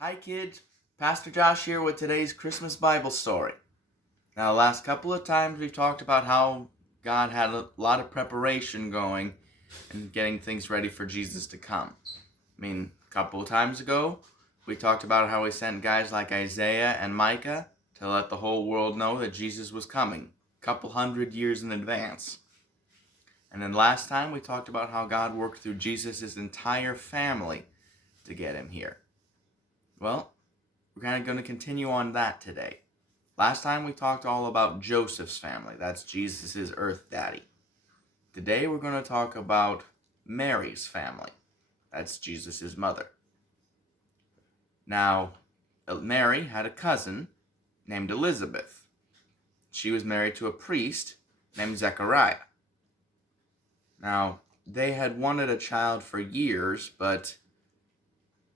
Hi kids, Pastor Josh here with today's Christmas Bible story. Now, the last couple of times we've talked about how God had a lot of preparation going and getting things ready for Jesus to come. A couple of times ago, we talked about how he sent guys like Isaiah and Micah to let the whole world know that Jesus was coming, a couple hundred years in advance. And then last time we talked about how God worked through Jesus' entire family to get him here. Well, we're kind of going to continue on that today. Last time we talked all about Joseph's family. That's Jesus' earth daddy. Today we're going to talk about Mary's family. That's Jesus' mother. Now, Mary had a cousin named Elizabeth. She was married to a priest named Zechariah. Now, they had wanted a child for years, but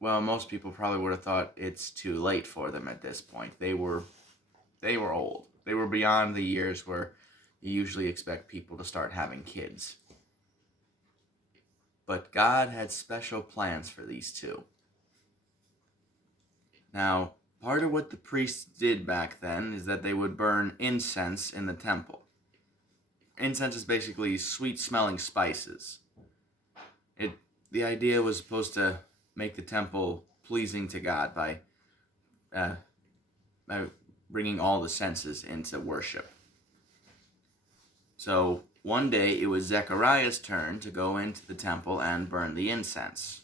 most people probably would have thought it's too late for them at this point. They were old. They were beyond the years where you usually expect people to start having kids. But God had special plans for these two. Now, part of what the priests did back then is that they would burn incense in the temple. Incense is basically sweet-smelling spices. The idea was supposed to make the temple pleasing to God by bringing all the senses into worship. So one day it was Zechariah's turn to go into the temple and burn the incense.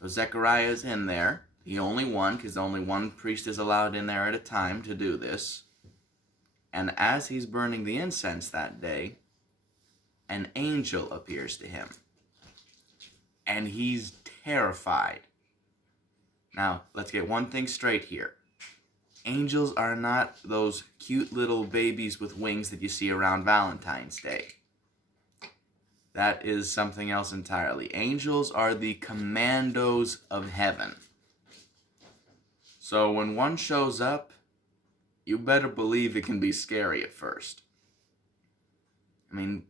So Zechariah's in there, the only one, because only one priest is allowed in there at a time to do this. And as he's burning the incense that day, an angel appears to him. And he's terrified. Now, let's get one thing straight here. Angels are not those cute little babies with wings that you see around Valentine's Day. That is something else entirely. Angels are the commandos of heaven. So when one shows up, you better believe it can be scary at first.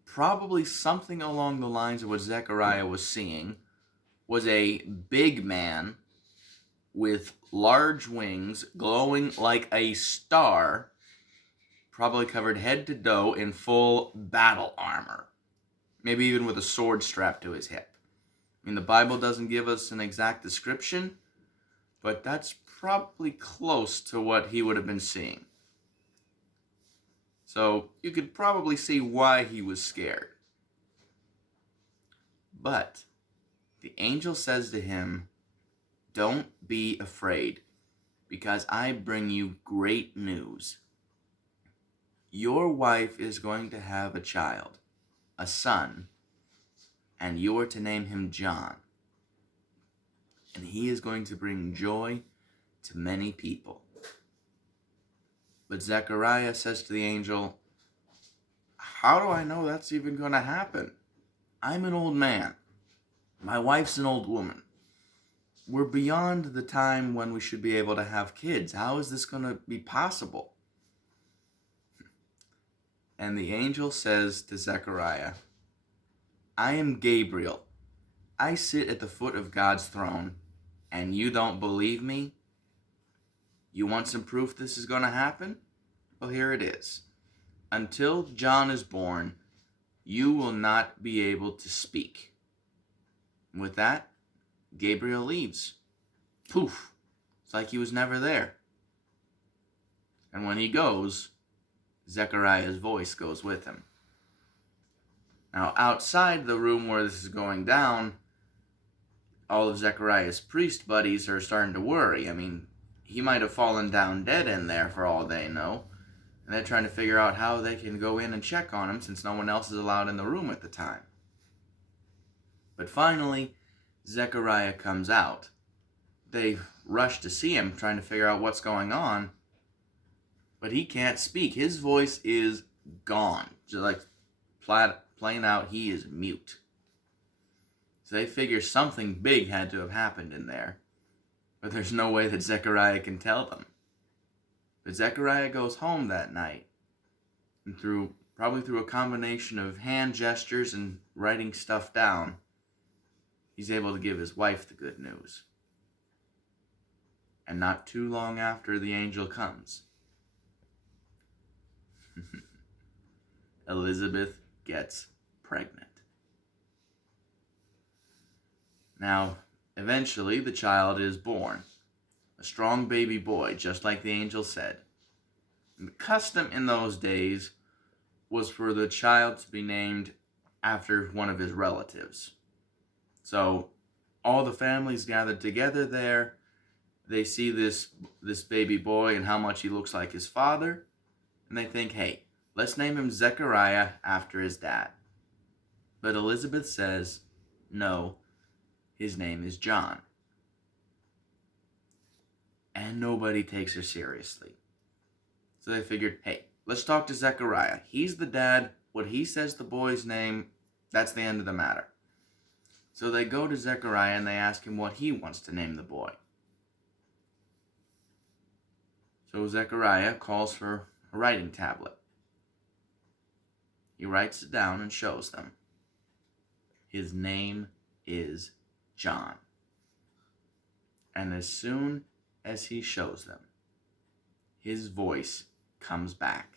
Probably something along the lines of what Zechariah was seeing was a big man with large wings glowing like a star, probably covered head to toe in full battle armor, maybe even with a sword strapped to his hip. The Bible doesn't give us an exact description, but that's probably close to what he would have been seeing. So you could probably see why he was scared. But the angel says to him, "Don't be afraid, because I bring you great news. Your wife is going to have a child, a son, and you are to name him John. And he is going to bring joy to many people." But Zechariah says to the angel, "How do I know that's even going to happen? I'm an old man. My wife's an old woman. We're beyond the time when we should be able to have kids. How is this going to be possible?" And the angel says to Zechariah, "I am Gabriel. I sit at the foot of God's throne, and you don't believe me? You want some proof this is going to happen? Well, here it is. Until John is born, you will not be able to speak." And with that, Gabriel leaves. Poof! It's like he was never there. And when he goes, Zechariah's voice goes with him. Now, outside the room where this is going down, all of Zechariah's priest buddies are starting to worry. He might have fallen down dead in there for all they know. And they're trying to figure out how they can go in and check on him since no one else is allowed in the room at the time. But finally, Zechariah comes out. They rush to see him, trying to figure out what's going on. But he can't speak. His voice is gone. Just like plain out, he is mute. So they figure something big had to have happened in there. But there's no way that Zechariah can tell them. But Zechariah goes home that night. And probably through a combination of hand gestures and writing stuff down, he's able to give his wife the good news. And not too long after the angel comes, Elizabeth gets pregnant. Now, eventually the child is born, a strong baby boy, just like the angel said. And the custom in those days was for the child to be named after one of his relatives. So all the families gathered together there. They see this baby boy and how much he looks like his father, and they think, hey, let's name him Zechariah after his dad. But Elizabeth says, no, his name is John. And nobody takes her seriously. So they figured, hey, let's talk to Zechariah. He's the dad. What he says the boy's name, that's the end of the matter. So they go to Zechariah and they ask him what he wants to name the boy. So Zechariah calls for a writing tablet. He writes it down and shows them. His name is John. And as soon as he shows them, his voice comes back.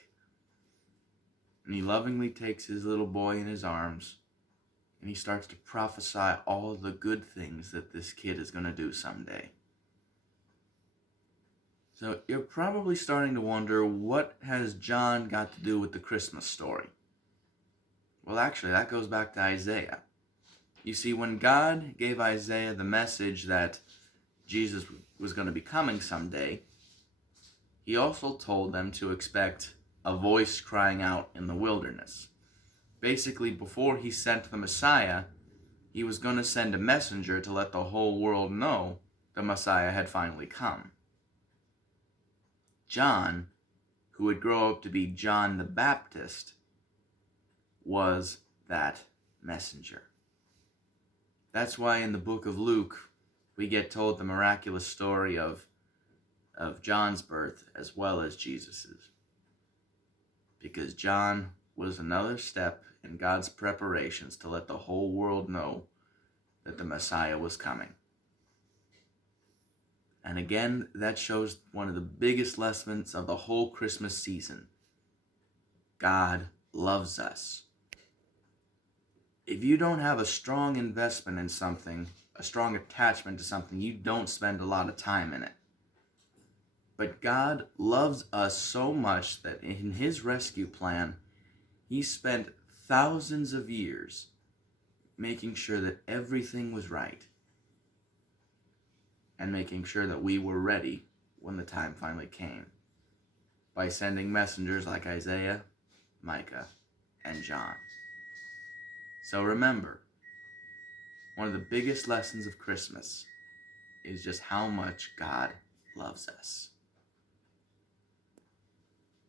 And he lovingly takes his little boy in his arms, and he starts to prophesy all the good things that this kid is going to do someday. So you're probably starting to wonder, what has John got to do with the Christmas story? Well, actually, that goes back to Isaiah. You see, when God gave Isaiah the message that Jesus was going to be coming someday, he also told them to expect a voice crying out in the wilderness. Basically, before he sent the Messiah, he was going to send a messenger to let the whole world know the Messiah had finally come. John, who would grow up to be John the Baptist, was that messenger. That's why in the book of Luke, we get told the miraculous story of John's birth as well as Jesus's. Because John was another step in God's preparations to let the whole world know that the Messiah was coming. And again, that shows one of the biggest lessons of the whole Christmas season. God loves us. If you don't have a strong investment in something, a strong attachment to something, you don't spend a lot of time in it. But God loves us so much that in his rescue plan, he spent thousands of years making sure that everything was right and making sure that we were ready when the time finally came by sending messengers like Isaiah, Micah, and John. So remember, one of the biggest lessons of Christmas is just how much God loves us.